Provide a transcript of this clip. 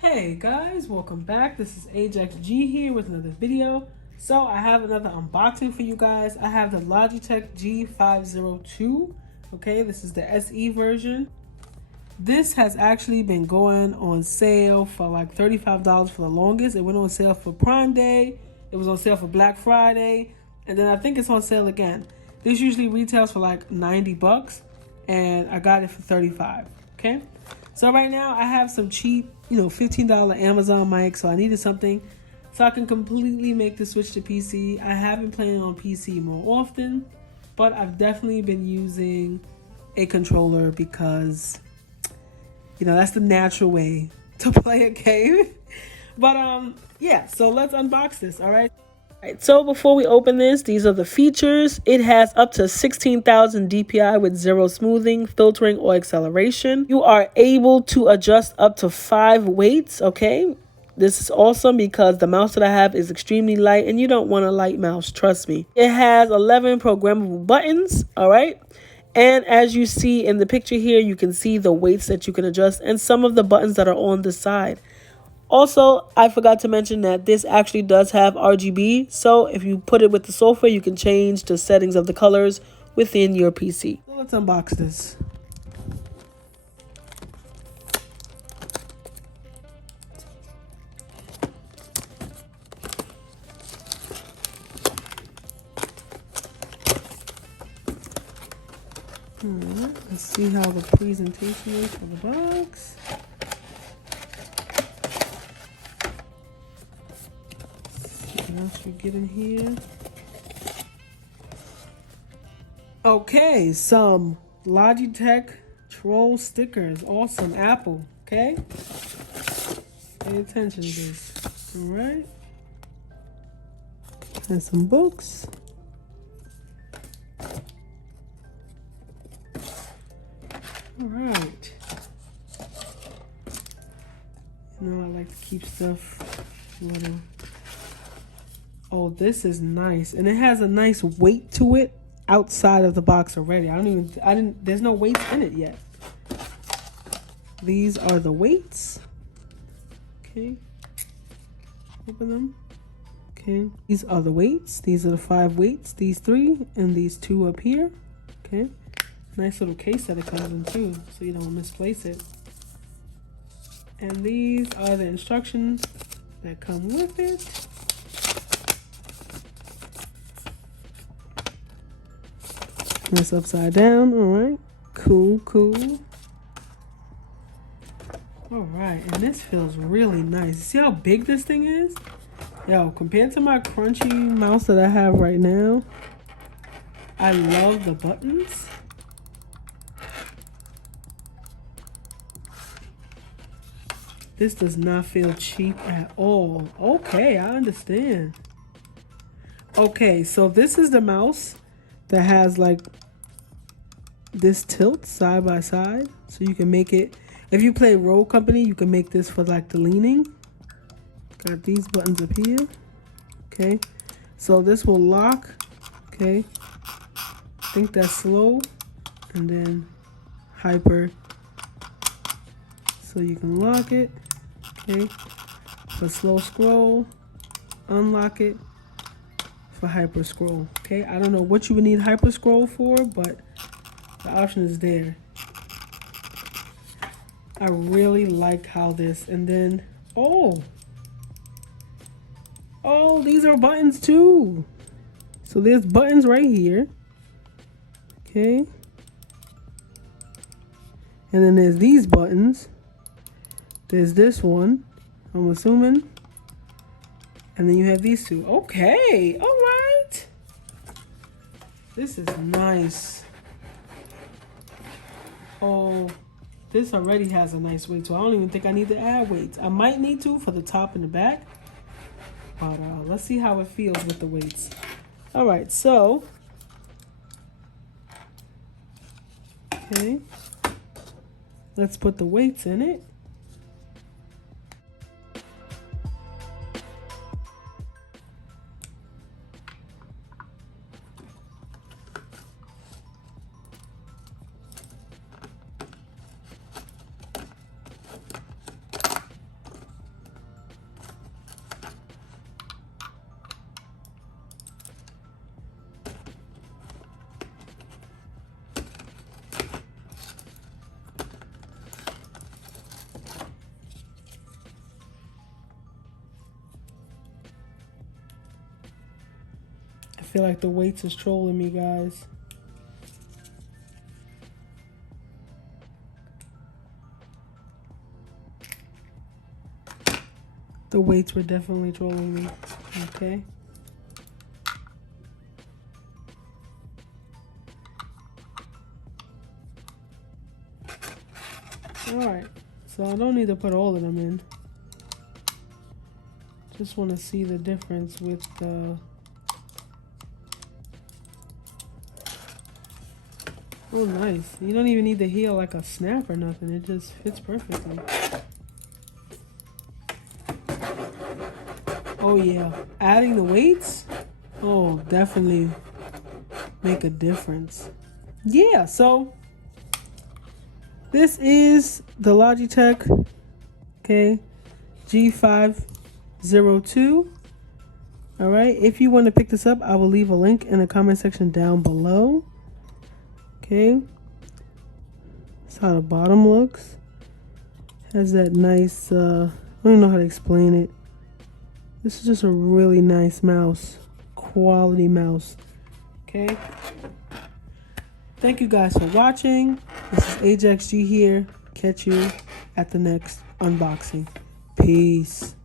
Hey guys, welcome back. This is Ajax G here with another video. So I have another unboxing for you guys. I have the Logitech G502. Okay, this is the SE version. This has actually been going on sale for like $35 for the longest. It went on sale for Prime Day. It was on sale for Black Friday. And then I think it's on sale again. This usually retails for like 90 bucks and I got it for 35. Okay. So right now I have some cheap, $15 Amazon mic. So I needed something so I can completely make the switch to PC. I have been playing on PC more often, but I've definitely been using a controller because that's the natural way to play a game. But yeah, so let's unbox this, all right? Alright, so before we open this, these are the features. It has up to 16,000 DPI with zero smoothing, filtering, or acceleration. You are able to adjust up to 5 weights, okay? This is awesome because the mouse that I have is extremely light and you don't want a light mouse, trust me. It has 11 programmable buttons, all right? And as you see in the picture here, you can see the weights that you can adjust and some of the buttons that are on the side. Also, I forgot to mention that this actually does have RGB. So if you put it with the software, you can change the settings of the colors within your PC. So let's unbox this. Let's see how the presentation is for the box. What else you get in here? Okay, some Logitech troll stickers. Awesome. Apple. Okay? Pay attention to this. Alright. And some books. Alright. I like to keep stuff little. Oh, this is nice. And it has a nice weight to it outside of the box already. There's no weights in it yet. These are the weights. Okay. Open them. Okay. These are the weights. These are the 5 weights. These 3 and these 2 up here. Okay. Nice little case that it comes in too, so you don't misplace it. And these are the instructions that come with it. It's upside down. All right. Cool. All right. And this feels really nice. See how big this thing is? Yo, compared to my crunchy mouse that I have right now, I love the buttons. This does not feel cheap at all. Okay, I understand. Okay, so this is the mouse that has like this tilt side by side. So you can make it, if you play Rogue Company, you can make this for like the leaning. Got these buttons up here. Okay, so this will lock. Okay, I think that's slow. And then hyper. So you can lock it. Okay, for slow scroll, unlock it for hyper scroll. Okay, I don't know what you would need hyper scroll for, but the option is there. I really like how this, and then, oh, these are buttons too. So there's buttons right here. Okay. And then there's these buttons. There's this one, I'm assuming. And then you have these 2. Okay, all right. This is nice. Oh, this already has a nice weight, so I don't even think I need to add weights. I might need to for the top and the back. But let's see how it feels with the weights. All right, so. Okay. Let's put the weights in it. feel like the weights is trolling me, guys. The weights were definitely trolling me. Okay. Alright. So I don't need to put all of them in. Just want to see the difference with the... Oh, nice. You don't even need the heel like a snap or nothing. It just fits perfectly. Oh yeah, adding the weights, oh, definitely make a difference. Yeah, so this is the Logitech, okay, G502. All right, if you want to pick this up, I will leave a link in the comment section down below. Okay, that's how the bottom looks. Has that nice, I don't know how to explain it. This is just a really nice mouse, quality mouse. Okay. Thank you guys for watching. This is Ajax G here. Catch you at the next unboxing. Peace.